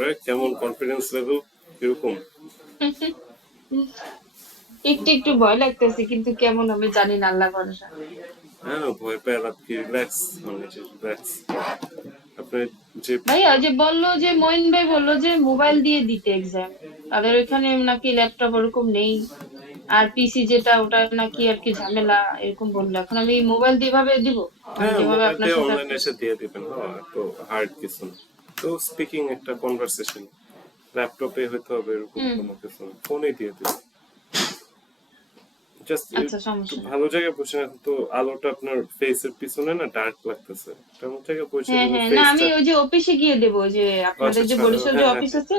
পরে কেমন confidence level কিরকম? একটু একটু ভয় লাগতেছে, কিন্তু কেমন হবে জানি না, আল্লাহ ভরসা। হ্যাঁ, ভয় পেয়ে লাভ কি, রিল্যাক্স, মানে রিল্যাক্স। আপনি যে ভাইয়া যে বললো, যে মইন ভাই বললো যে মোবাইল দিয়ে দিতে এক্সাম, তাদের ওইখানে নাকি ল্যাপটপ ওরকম নেই, আর পিসি যেটা ওটা নাকি আর কি ঝামেলা এরকম বললো। এখন আমি মোবাইল দিয়ে ভাবে দিব, মানে হ্যাঁ, যেভাবে মোবাইল আপনার দিয়ে সাথে অনলাইনে এসে দিয়ে দিবেন, হ্যাঁ, তো হার্ড কিছু না। তো স্পিকিং একটা কনভারসেশন, ল্যাপটপে হইতে হবে এরকম হুম। কোনো কিছু না, ফোনে দিয়ে দিবেন। জাস্ট আচ্ছা, একটু সমস্যা নেই। ভালো জায়গায় বসে না, তো আলোটা আপনার ফেসের পিছনে না ডার্ক লাগতেছে, তেমন জায়গায় বসে হ্যাঁ, দেবেন হ্যাঁ, না আমি ফেসটা। ওই যে অফিসে গিয়ে দেবো, যে আচ্ছা আপনাদের যে আচ্ছা, বরিশাল যে হ্যাঁ হ্যাঁ অফিস হ্যাঁ। আছে,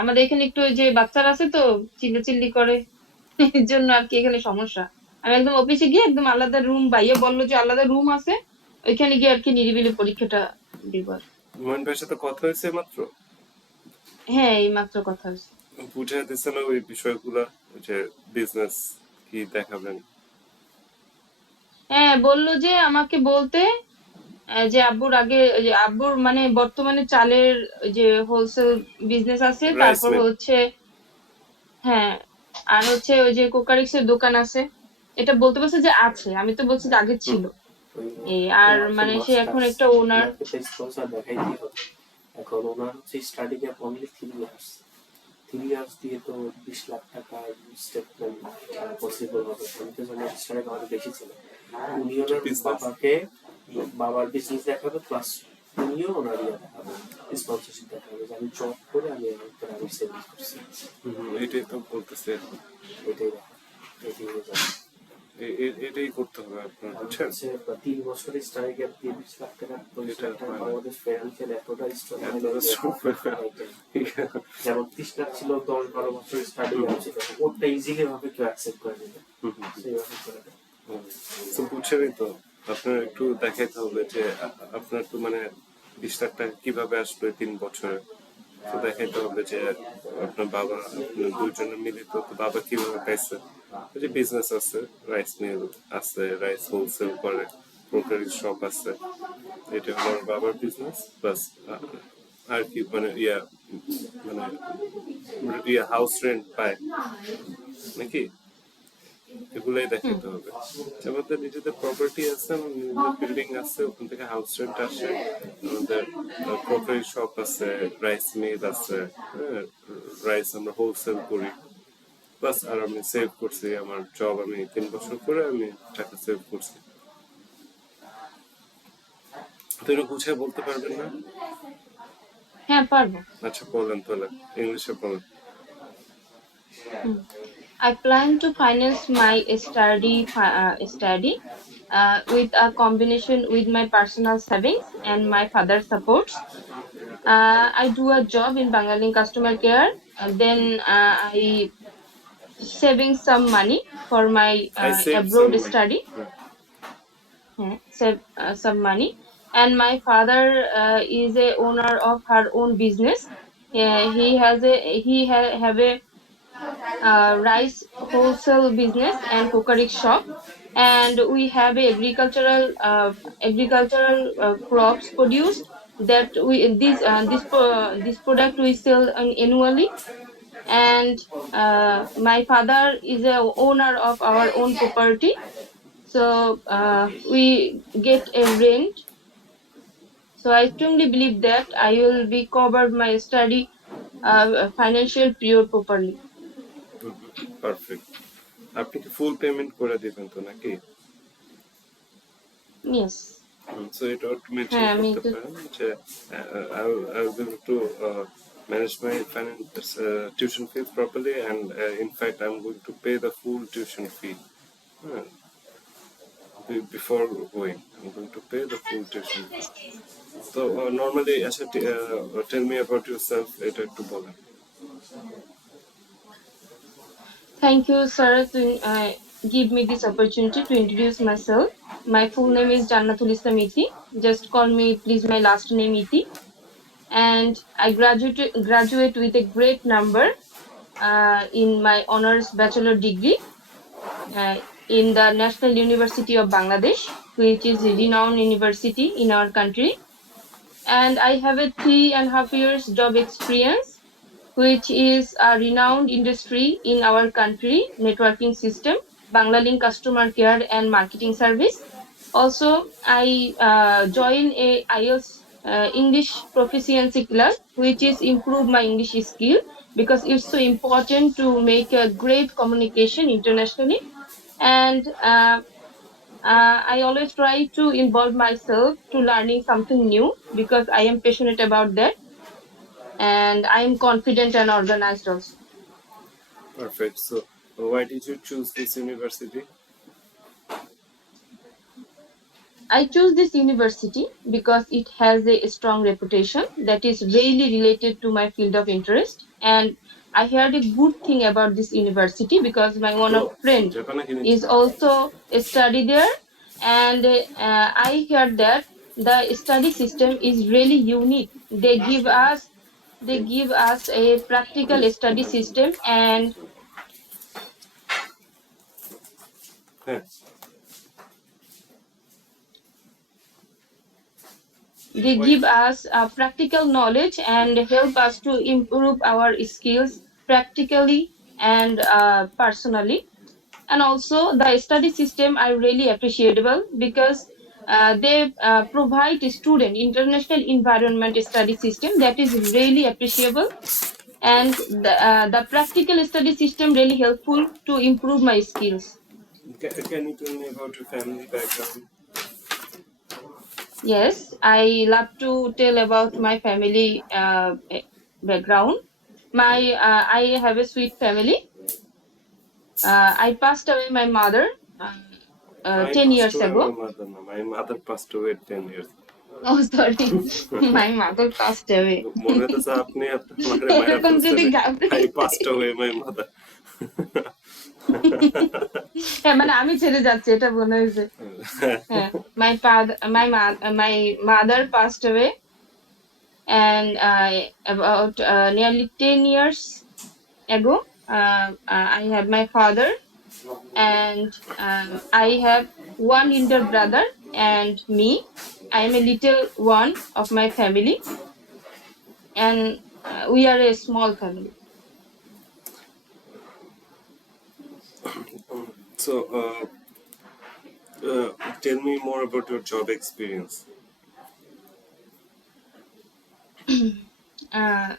আমাদের এখানে একটু ওই যে বাচ্চারা আছে তো, চিল্লাচিল্লি করে, এর জন্য আর কি এখানে সমস্যা। আমি একদম অফিসে গিয়ে একদম আলাদা রুম, ভাইয়া বললো যে আলাদা রুম আছে, ওইখানে গিয়ে আর কি নিরিবিলি পরীক্ষাটা দিব আর কি। মোহন ভাইয়ের সাথে কথা হয়েছে মাত্র? হ্যাঁ, এই মাত্র কথা হয়েছে। বুঝে দিচ্ছে না ওই বিষয়গুলা, যে বিজনেস কি দেখাবেন? হ্যাঁ, বললো যে আমাকে বলতে, যে আব্বুর আগে, যে আব্বুর মানে বর্তমানে চালের ওই যে হোলসেল বিজনেস আছে, রাইস তারপর মিল। হচ্ছে, হ্যাঁ, আর হচ্ছে ওই যে কোকারিক্স এর দোকান আছে। এটা বলতে পারছে যে আছে, আমি তো বলছি যে আগে হুম। ছিল। এই আর মাত্র মানে সে এখন মাস্টার্স, একটা ওনার। ওনাকে তো স্পন্সর দেখাইতেই হবে। এখন ওনার হচ্ছে স্টাডি গ্যাপ অনলি 3 ইয়ার্স। 3 ইয়ার্স দিয়ে তো 20 লাখ টাকা স্টেটমেন্ট পসিবল হবে। আমি তো জানি স্টাডি আমাদের বেশি ছিল। উনি ওনার বিজনেস। বাবাকে, বাবার বিজনেস দেখাবে, প্লাস উনিও ওনার ইয়ে দেখাবে, স্পন্সরশিপ দেখাবে যে আমি জব করে আমি আমি সেভিংস করছি। এটাই তো বলতেছে। এটাই দেখা, এটাই হয়ে যাবে। এটাই করতে হবে আপনার, কারণ বুঝছেন? হচ্ছে 3 বছরের স্টাডি গ্যাপ দিয়ে 20 লাখ টাকা, চল্লিশ এটা লাখ টাকা হয় না, বাংলাদেশ ফাইন্যান্সিয়াল এতটা স্ট্রং হয় না এতটা যে strong ব্যাপার। যেমন 30 লাখ ছিল, 10-12 বছর স্টাডি গ্যাপ ছিল, ওটা ইজিলি ভাবে কেউ অ্যাকসেপ্ট করে নেবে, সেইভাবে করে দেয়। তো বুঝছেনই তো, আপনার একটু দেখাইতে হবে যে আপনার তো মানে 20 লাখ টাকা কিভাবে আসবে 3 বছরে। তো দেখাইতে হবে যে আপনার বাবা, আপনার দুইজনে মিলিত, তো বাবা কিভাবে পাইছে। ওই যে বিজনেস আছে, রাইস মিল আছে, রাইস হোলসেল করে, ক্রোকারি শপ আছে, এটা হলো আমার বাবার বিজনেস। প্লাস আর কি মানে মানে হাউস রেন্ট পায় নাকি, এগুলাই হুম। দেখাতে হবে। আমাদের নিজেদের প্রপার্টি আছে, আমার নিজেদের বিল্ডিং আছে, ওখান থেকে হাউস রেন্ট আসে, আমাদের ক্রোকারি শপ আছে, রাইস মিল আছে, হ্যাঁ, রাইস আমরা হোলসেল করি। বাস, আর আমি সেভ করছি আমার জব, আমি 3 বছর করে আমি টাকা সেভ করছি। তো এটা বুঝে বলতে পারবেন না? হ্যাঁ, পারবো। আচ্ছা, বলেন তাহলে, ইংলিশে বলেন। হুম। I plan to finance my study with a combination with my personal savings and my father's supports. I do a job in Bangalore customer care, and then I saving some money for my I save abroad some money. study. Save some money. And my father is a owner of her own business. He have a rice wholesale business and cookery shop, and we have a agricultural crops produced, that we this product we sell annually. And my father is a owner of our own property, so we get a rent. So I strongly believe that I will be covered my study financial period properly. Perfect. আপনি কি full payment করে দিবেন তো নাকি? Yes. So এটা একটু মেনশন হ্যাঁ, আমি করতে তো। পারেন যে I will be able to manage my finance tuition fees properly, and in fact I'm going to pay the full tuition fee. Uh, Before going, I'm going to pay the full tuition fee. So normally, আচ্ছা, tell me about yourself, এটা একটু বলেন। Thank you, sir, to give me this opportunity to introduce myself. My full name is Jannatul Islam Eaty. Just call me, please, my last name Eaty. And I graduate with a great number in my honors bachelor degree in the National University of Bangladesh, which is a renowned university in our country. and I have a 3.5 years job experience, which is a renowned industry in our country, networking system, Banglalink customer care and marketing service. Also, I joined a IELTS English proficiency class, which is improve my English skill because it's so important to make a great communication internationally. And I always try to involve myself to learning something new because I am passionate about that, and I am confident and organized also. Perfect. So, why did you choose this university? I chose this university because it has a strong reputation that is really related to my field of interest. And I heard a good thing about this university because my one of friend is also a study there, and I heard that the study system is really unique. They give us a practical study system, and হ্যাঁ they give us practical knowledge and help us to improve our skills practically and personally. And also, the study system are really appreciable because they provide a student international environment study system that is really appreciable, and the practical study system really helpful to improve my skills. Can you tell me about your family background? Yes, I love to tell about my family background. I have a sweet family. I passed away my mother My 10 passed years away, ago. my mother. No, my mother passed away 10 years. Oh, sorry. My mother passed away. মনে হতেছে আপনি আপনার মারে মারা এরকম ফেলছেন। যদি ঘাবড়ে I passed away my mother. হ্যাঁ, মানে আমি ছেড়ে যাচ্ছি এটা মনে হয়েছে। হ্যাঁ, my mother passed away, and about nearly 10 years ago, I had my father, and I have one elder brother and me. I am a little one of my family, and we are a small family. So, tell me more about your job experience. Uh,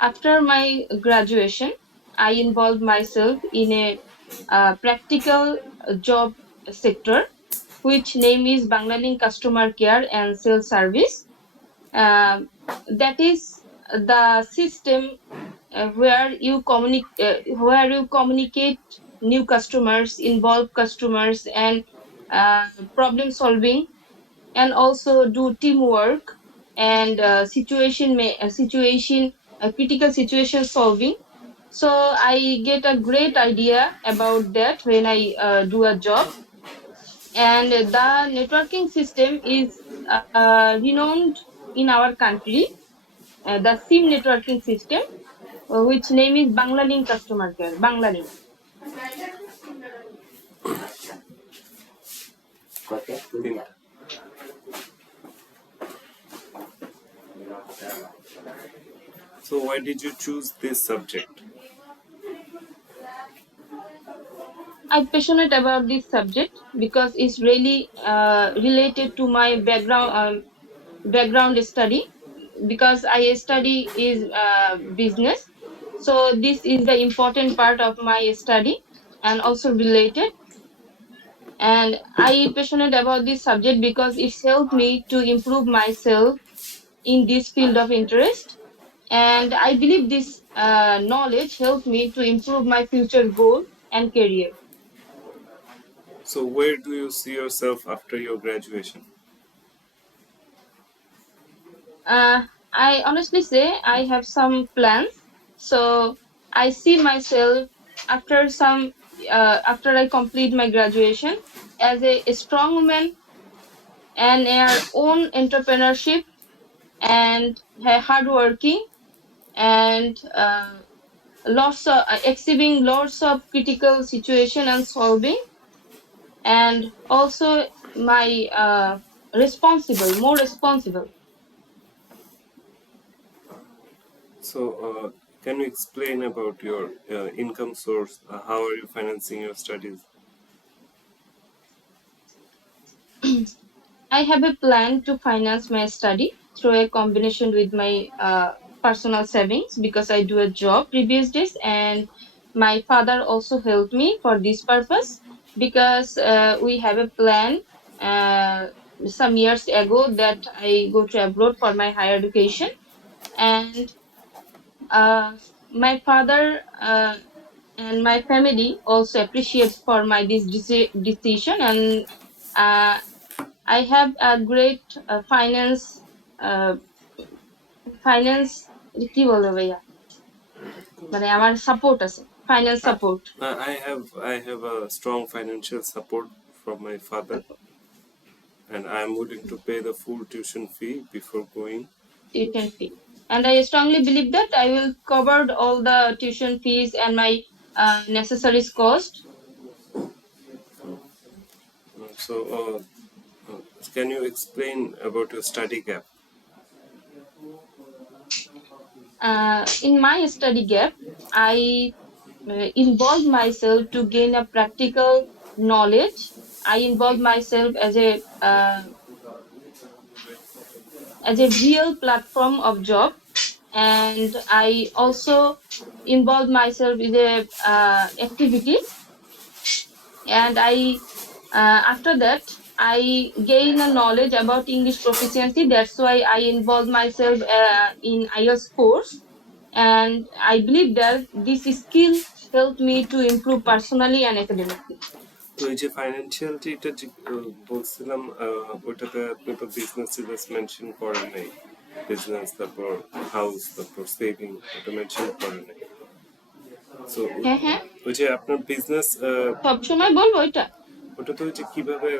After my graduation, I involved myself in a practical job sector, which name is Banglalink Customer Care and Sales Service. That is the system where you communicate new customers, involve customers, and problem solving, and also do teamwork and critical situation solving. So I get a great idea about that when I do a job. And the networking system is renowned in our country, the SIM networking system, which name is Banglalink Customer Care, Banglalink. So, why did you choose this subject? I'm passionate about this subject because it's really related to my background study, because I study is business. So this is the important part of my study and also related. And I passionate about this subject because it's helped me to improve myself in this field of interest. And I believe this knowledge helped me to improve my future goal and career. So, where do you see yourself after your graduation? I honestly say I have some plans. So I see myself after after I complete my graduation as a strong woman and our own entrepreneurship and hardworking and lots of exceeding lots of critical situation and solving, and also my responsible, more responsible. So, can you explain about your income source? How are you financing your studies? I have a plan to finance my study through a combination with my personal savings because I do a job previous days, and my father also helped me for this purpose because we have a plan uh, some years ago that I go to abroad for my higher education, and my father and my family also appreciates for my this decision, and uh, I have a great uh, finance কি বলবো ভাইয়া মানে আমার সাপোর্ট আছে finance Uh, support I have a strong financial support from my father, and I am willing to pay the full tuition fee before going. tuition fee, and I strongly believe that I will cover all the tuition fees and my necessary cost. Can you explain about your study gap? In my study gap, I involve myself to gain a practical knowledge. I involve myself as a real platform of job, and I also involve myself in the activities, and after that I gain a knowledge about English proficiency. That's why I involve myself in IELTS course, and I believe that this skill helped me to improve personally and academically. তো এই যে ফাইন্যান্সিয়াল যেটা বলছিলাম, ওইটাতে আপনি তো বিজনেস টিজনেস মেনশন করেন নাই। বিজনেস, তারপর হাউস, তারপর সেভিং, ওটা মেনশন করেন নাই। সো হ্যাঁ হ্যাঁ, ওই যে আপনার বিজনেস, সবসময় বলবো এটা। ওটা তো ওই যে কিভাবে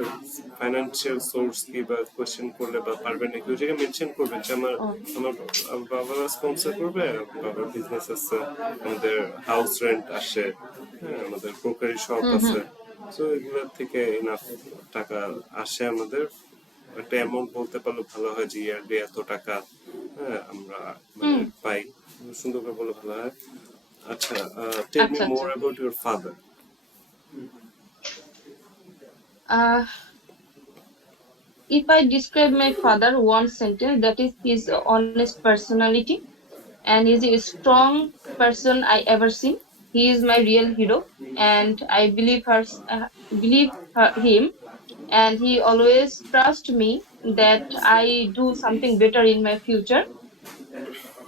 ফাইন্যান্সিয়াল সোর্স কি বা কোয়েশ্চেন করলে বা পারবেন নাকি ওই জায়গায় মেনশন করবেন যে আমার ও, আমার বাবারা স্পন্সর করবে, বাবার বিজনেস আছে, আমাদের হাউস রেন্ট আসে, হ্যাঁ, আমাদের ক্রোকারি শপ হুম হুম আছে। তো এগুলোর থেকে ইনাফ টাকা আসে আমাদের। একটা অ্যামাউন্ট বলতে পারলে ভালো হয় যে ইয়ারলি এত টাকা, হ্যাঁ, আমরা মানে হুম, পাই। সুন্দর করে বলে ভালো হয়। আচ্ছা, টেল মি আচ্ছা মোর আচ্ছা। About your father. uh, if I describe my father one sentence, that is his honest personality, and he's a strong person I ever seen. He is my real hero, and I him, and he always trust me that I do something better in my future.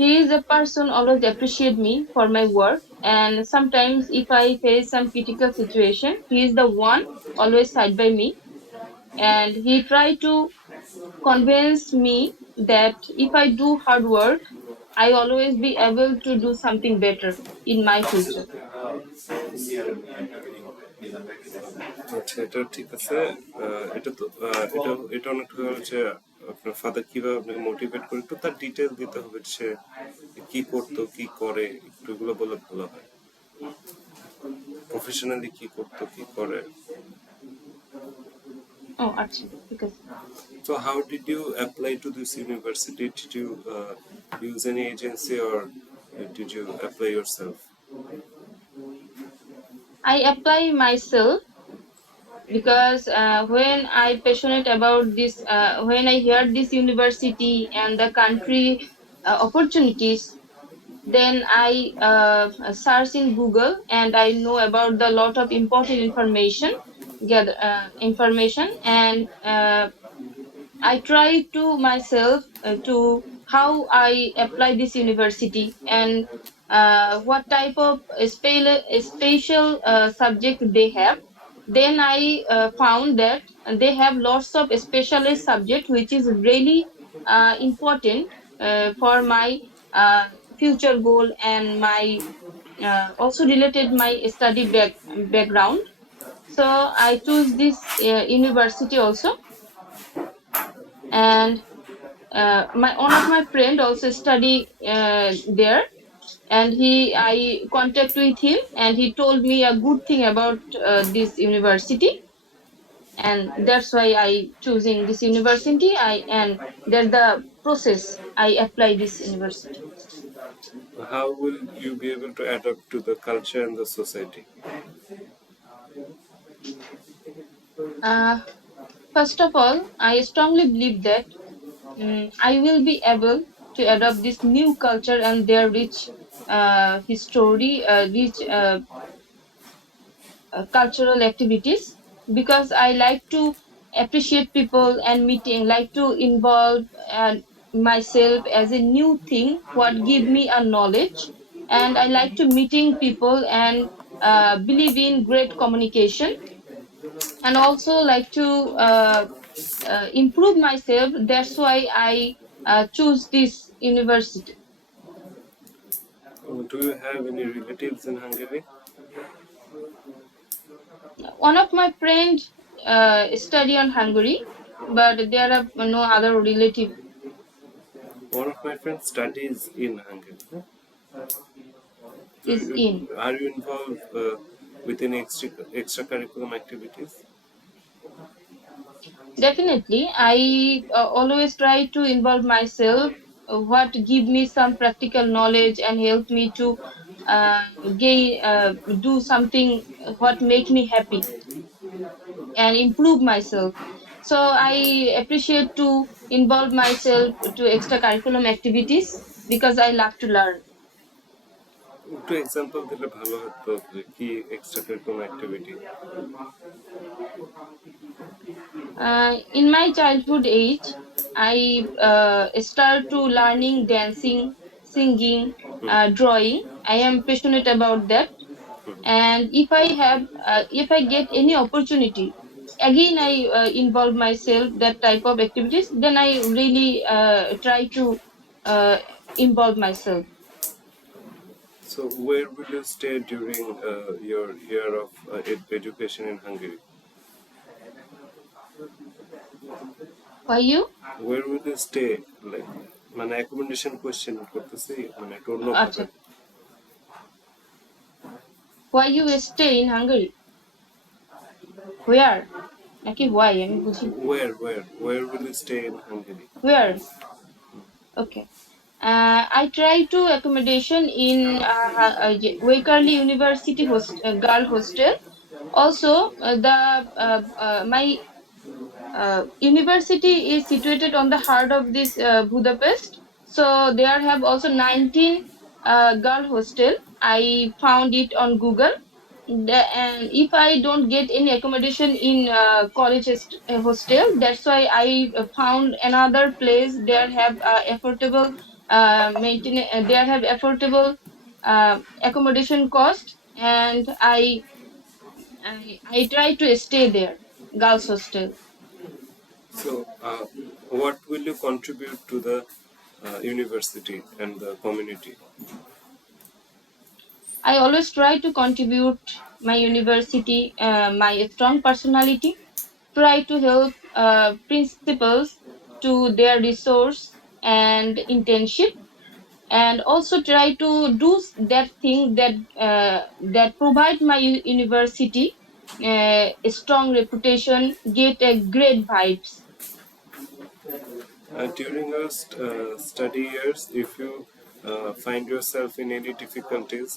He is a person always appreciate me for my work, and sometimes if I face some critical situation, he is the one always side by me, and he try to convince me that if I do hard work, I always be able to do something better in my future. আচ্ছা, এটা ঠিক আছে। এটা তো এটা এটা অনেকটা হচ্ছে আপনার ফাদার কিভাবে আপনাকে মোটিভেট করে, একটু তার ডিটেল দিতে হবে, সে কি করতো কি করে, একটু এগুলো বলে ভালো হয়। প্রফেশনালি কি করতো কি করে। Oh, আচ্ছা ঠিক আছে। So how did you apply to this university? Did you use any agency, or did you apply yourself? I apply myself because when I passionate about this, when I hear this university and the country opportunities, then I search in Google and I know about the lot of important information, gather information, and I try to myself to how I apply this university, and what type of special subject they have. Then I found that they have lots of specialist subject which is really important for my uh, future goal, and my also related my study background. So I choose this university also, and my one of my friend also study there, and I contact with him and he told me a good thing about this university. and that's why I choosing this university. And there's the process I apply this university. How will you be able to adapt to the culture and the society? uh, First of all, I strongly believe that I will be able to adopt this new culture and their rich history, rich cultural activities, because I like to appreciate people and meeting, like to involve myself as a new thing, what give me a knowledge, and I like to meeting people and believe in great communication, and also like to improve myself. That's why I choose this university. Do you have any relatives in Hungary? One of my friend study on Hungary, but there are no other relative One of my friends studies in Hungary. So, is in. are you involved with any extracurriculum activities? Definitely, I always try to involve myself, what give me some practical knowledge and help me to uh, gain, do something what make me happy and improve myself. So I appreciate to involve myself to extracurriculum activities because I love to learn. একটু এক্সাম্পল দিলে ভালো হতো যে কি extra curriculum activity. In my childhood age, I start to learning dancing, singing, drawing. I am passionate about that, and if I get any opportunity, again I involve myself that type of activities. Then I really try to uh, involve myself. So where will you stay during your year of education in Hungary? Why you? Where will you stay? Like মানে accommodation question করতেছি মানে একটু অন্যভাবে। Acha. Why you stay in Hungary? Where? নাকি why আমি বুঝি Where will you stay in Hungary? where. Okay. I try to accommodation in Wakerley University girl hostel. Also, the my university is situated on the heart of this Budapest. So there have also 19 girl hostel. I found it on Google. And if I don't get any accommodation in college hostel, that's why I found another place. There have affordable maintenance. There have affordable accommodation cost, and I try to stay there, girls hostel. So what will you contribute to the university and the community? I always try to contribute my university, my strong personality, try to help principals to their resource and internship, and also try to do that thing that provide my university a strong reputation, get a great vibes. During your study years, if you find yourself in any difficulties,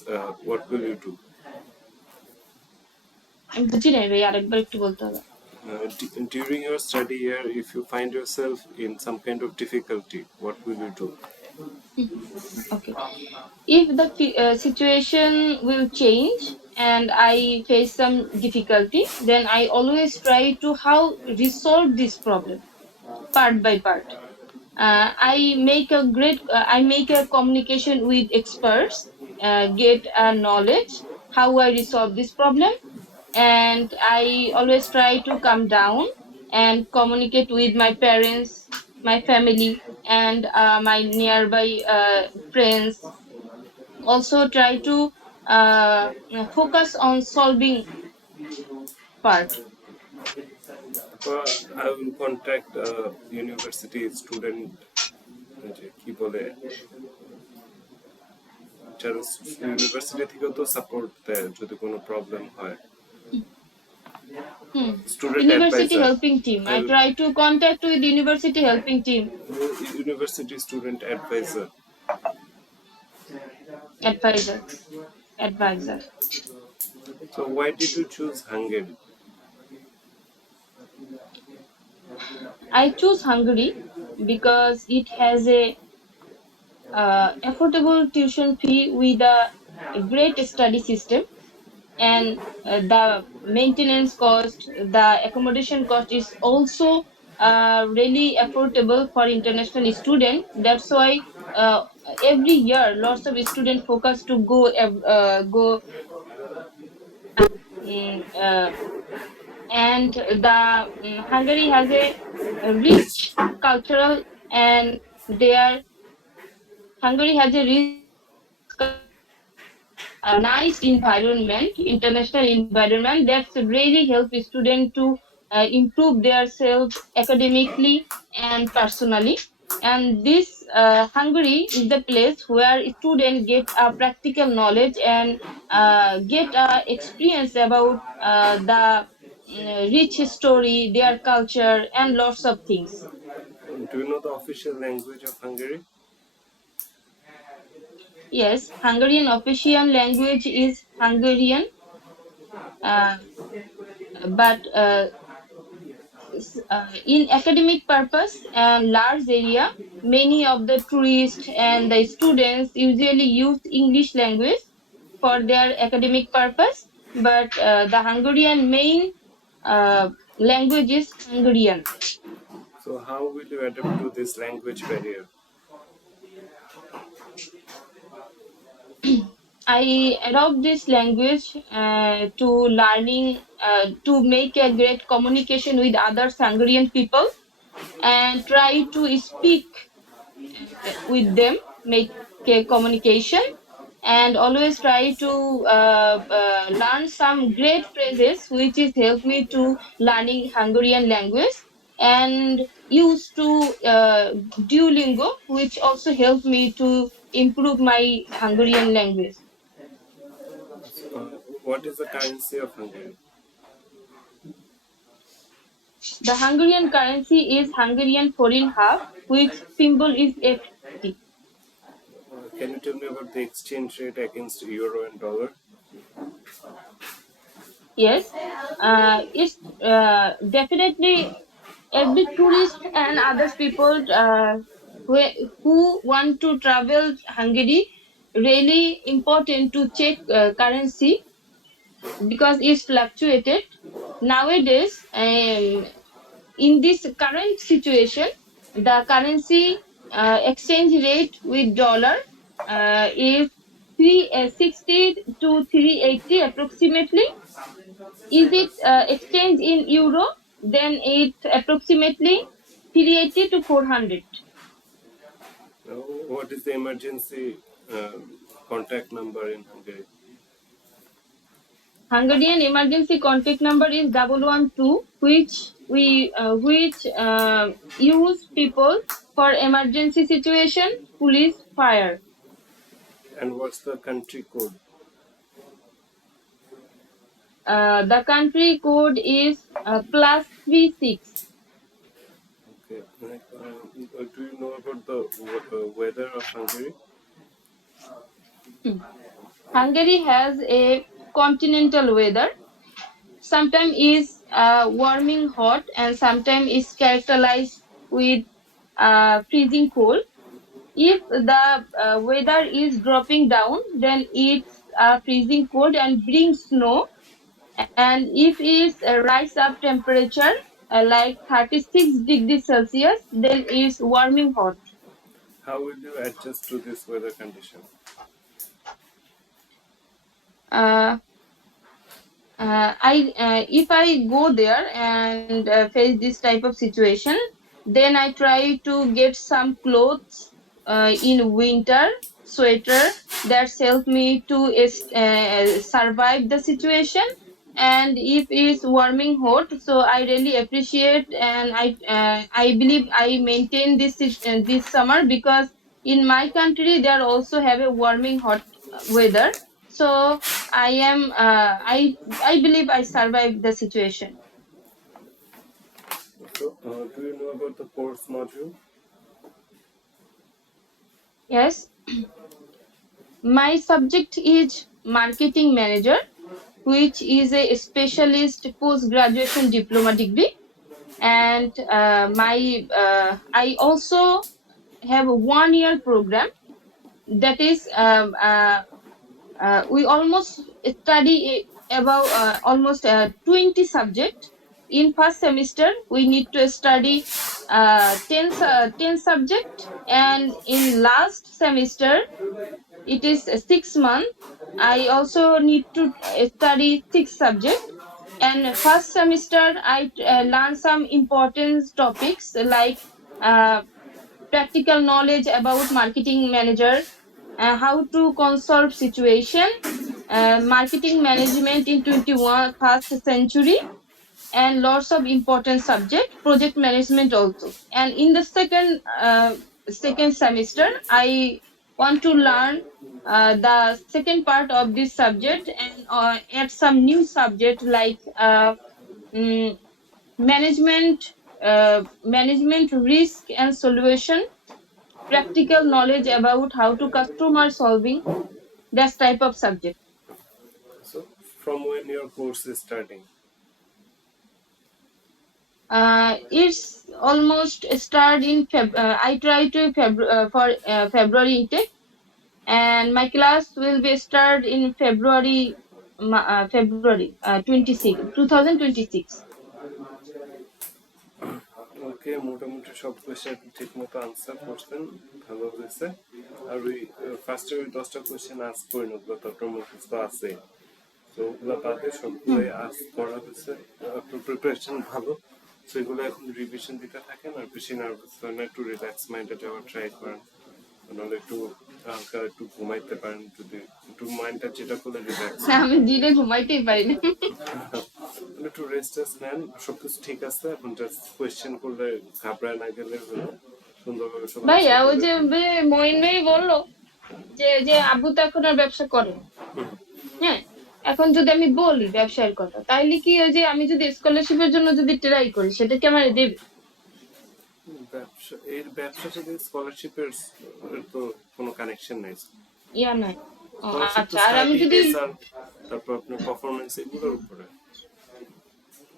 what will you do? আমি বুঝি নাই ভাই, আরেকবার একটু বলতে হবে। During your study year, if you find yourself in some kind of difficulty, what will you do? Okay. If the situation will change and I face some difficulty, then I always try to how resolve this problem part by part. I make a communication with experts, get knowledge how I resolve this problem, and I always try to calm down and communicate with my parents, my family, and my nearby friends. Also try to focus on solving part. I will contact university student যে কি বলে যারা ইউনিভার্সিটি থেকেও তো সাপোর্ট দেয় যদি কোনো প্রবলেম হয়। Student University advisor. helping team. I Well, try to contact with university helping team. university student advisor. Advisor. Advisor. So why did you choose Hungary? I choose Hungary because it has a affordable tuition fee with a great study system, and the maintenance cost, the accommodation cost is also really affordable for international students. That's why uh, every year lots of students focus to go mm, uh, and the Hungary has a rich cultural, and their Hungary has a rich cultural and nice environment, international environment that's really help students to improve their self academically and personally. And this Hungary is the place where students get practical knowledge and get experience about the rich story, their culture, and lots of things. Do you know the official language of Hungary? Yes, Hungarian official language is Hungarian, uh, but in academic purpose and large area, many of the tourists and the students usually use English language for their academic purpose. But the Hungarian main language is Hungarian. So how will you adapt to this language barrier? I adopt this language to learning to make a great communication with other Hungarian people and try to speak with them, make a communication, and always try to learn some great phrases which is help me to learning Hungarian language, and use to Duolingo, which also help me to improve my Hungarian language. Uh, what is the currency of Hungary? The Hungarian currency is Hungarian foreign half, which symbol is FT. Can you tell me about the exchange rate against euro and dollar? Yes, it's definitely every tourist and other people who want to travel Hungary really important to check currency because it's fluctuated nowadays. In this current situation, the currency exchange rate with dollar is 360 to 380 approximately. If it exchange in euro, then it's approximately 380 to 400. What is the emergency contact number in Hungary? Hungarian emergency contact number is 112, which use people for emergency situation, police, fire. And what's the country code? The country code is +36. Okay. Do you know about the weather of Hungary? Hungary has a continental weather. Sometimes is warming hot and sometimes is characterized with freezing cold. If the weather is dropping down, then it's freezing cold and brings snow. And if it's a rise up temperature like 36 degrees Celsius, then it's warming hot. How will you adjust to this weather condition? Uh, if I go there and face this type of situation, then I try to get some clothes in winter, sweater that help me to survive the situation. And if it's warming hot, so I really appreciate, and I believe I maintain this summer because in my country they also have a warming hot weather. So I am I believe I survived the situation. So, do you know about the course module? Yes, my subject is marketing manager, which is a specialist post-graduation diploma degree. And I also have a 1 year program that is we almost study about almost 20 subject. In first semester we need to study 10 subject, and in last semester it is 6 months. I also need to study 6 subject. And first semester I learn some important topics like uh, practical knowledge about marketing manager, how to consolve situation, marketing management in 21st century, and lots of important subject, project management also. And in the second semester I want to learn the second part of this subject, and add some new subject like mm, management, management risk and solution, practical knowledge about how to customer solving, that type of subject. So, from when your course is starting? It's almost start in I try to for February intake, and my class will be start in February 26 2026. ওকে, মোটামুটি সব কোয়েশ্চেন ঠিক মতো আনসার করছেন, ভালো হয়েছে। আর ওই ফার্স্টে ওই 10টা কোয়েশ্চেন আস করে নেবো, তারপর মুখস্থ আছে, তো ওগুলো বাদে সবগুলোই আস করা হয়েছে। আপনার প্রিপারেশন ভালো, তো এগুলো এখন রিভিশন দিতে থাকেন, আর বেশি নার্ভাস হয় না, একটু রিল্যাক্স মাইন্ডে যাওয়ার ট্রাই করেন, নাহলে একটু হালকা একটু ঘুমাইতে পারেন, যদি একটু মাইন্ডটা যেটা করলে রিল্যাক্স আমি দিনে ঘুমাইতেই পারি না। একটু রেস্ট নেন, সবকিছু ঠিক আছে, এখন জাস্ট কোয়েশ্চেন করলে ঘাবড়ায় না গেলে হলো, সুন্দরভাবে সব ভাইয়া answer ওই যে করলে। মইন ভাই বললো যে যে আব্বু তো এখন আর ব্যবসা করে না। হ্যাঁ, এখন যদি আমি বলি ব্যবসায়ের কথা, তাইলে কি ওই যে আমি যদি স্কলারশিপের জন্য যদি ট্রাই করি, সেটা কি আমার দেবে? ব্যবসার সাথে স্কলারশিপের তো কোনো কানেকশন নাই। ইয়া নাই। ও স্কলারশিপ তো আচ্ছা, আর আমি স্টাডি যদি রেজাল্ট, তারপর আপনার পারফরমেন্স, এগুলোর উপরে,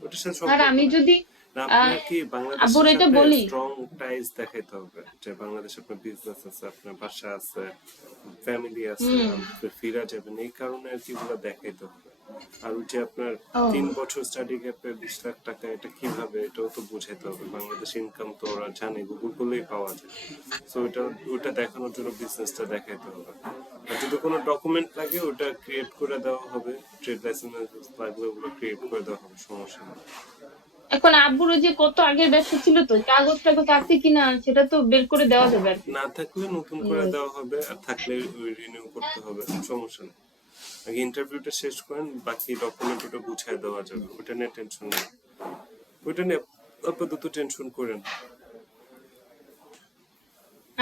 ওটার সাথে আর সম্পর্ক আমি নাই। যদি না, আহ আপনার কি আব্বুর বাংলাদেশের এটা সাথে বলি, স্ট্রং টাইজ দেখাইতে হবে, যে বাংলাদেশে আপনার বিজনেস আছে, আপনার বাসা আছে, ফ্যামিলি আছে, আপনি ফিরা যাবেন, এই কারণে আর কি এগুলো দেখাইতে হবে। আর ওই যে আপনার ও 3 বছর স্টাডি গ্যাপে 20 লাখ টাকা, এটা কিভাবে, এটাও তো বুঝাইতে হবে। বাংলাদেশ ইনকাম তো ওরা জানে, গুগল করলেই পাওয়া যায়। সো ওটা দেখানোর জন্য বিজনেসটা দেখাইতে হবে। আর যদি কোনো ডকুমেন্ট লাগে ওটা ক্রিয়েট করে দেওয়া হবে, ট্রেড লাইসেন্স লাগলে ওগুলো ক্রিয়েট করে দেওয়া হবে, সমস্যা নেই। এখন আব্বুর ওই যে কত আগের ব্যবসা ছিল, তো কাগজ টাগজ আছে কিনা সেটা তো বের করে দেওয়া যাবে আর কি। না থাকলে নতুন করে দেওয়া হবে, আর থাকলে রিনিউ করতে হবে, সমস্যা নেই। আগে ইন্টারভিউটা শেষ করেন, বাকি ডকুমেন্ট ওটা গুছিয়ে দেওয়া যাবে, ওটা নিয়ে টেনশন নেই, ওটা নিয়ে আপাতত টেনশন করেন।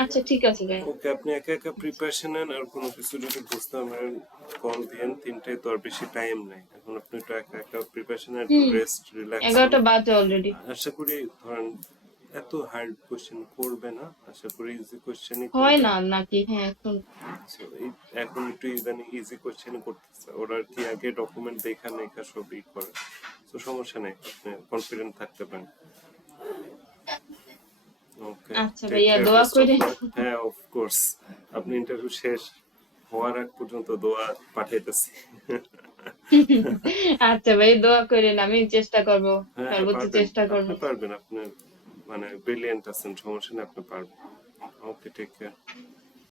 আচ্ছা ঠিক আছে ভাই। ওকে, আপনি একা একা প্রিপারেশন নেন, আর কোনো কিছু যদি বুঝতে পারেন কল দিয়েন, 3টায় তো আর বেশি টাইম নাই, এখন আপনি একটু একা একা প্রিপারেশন নেন, একটু রেস্ট রিল্যাক্স হন। 11টা বাজে অলরেডি। আশা করি ধরেন এত হার্ড কোশ্চেন করবে না, আশা করি ইজি কোশ্চেনই হয় করবে। না নাকি? হ্যাঁ এখন So, এখন একটু ইদানিং ইজি কোশ্চেন করতেছে ওরা, আর কি আগে ডকুমেন্ট দেখা নেখা সবই করে, তো সমস্যা নেই, আপনি কনফিডেন্ট থাকতে পারেন। ওকে, আচ্ছা টেক ভাইয়া, কেয়ার, দোয়া বেস্ট অফ করে। লাক। হ্যাঁ, অফ কোর্স, আপনি ইন্টারভিউ শেষ হওয়ার আগ পর্যন্ত দোয়া পাঠাইতেছি। আচ্ছা ভাই, দোয়া করেন, আমি চেষ্টা করব, হ্যাঁ, সর্বোচ্চ পারবেন, চেষ্টা করব। আপনি পারবেন, আপনি মানে ব্রিলিয়েন্ট আছেন, সমস্যা নেই, আপনি পারবেন। ওকে, টেক কেয়ার।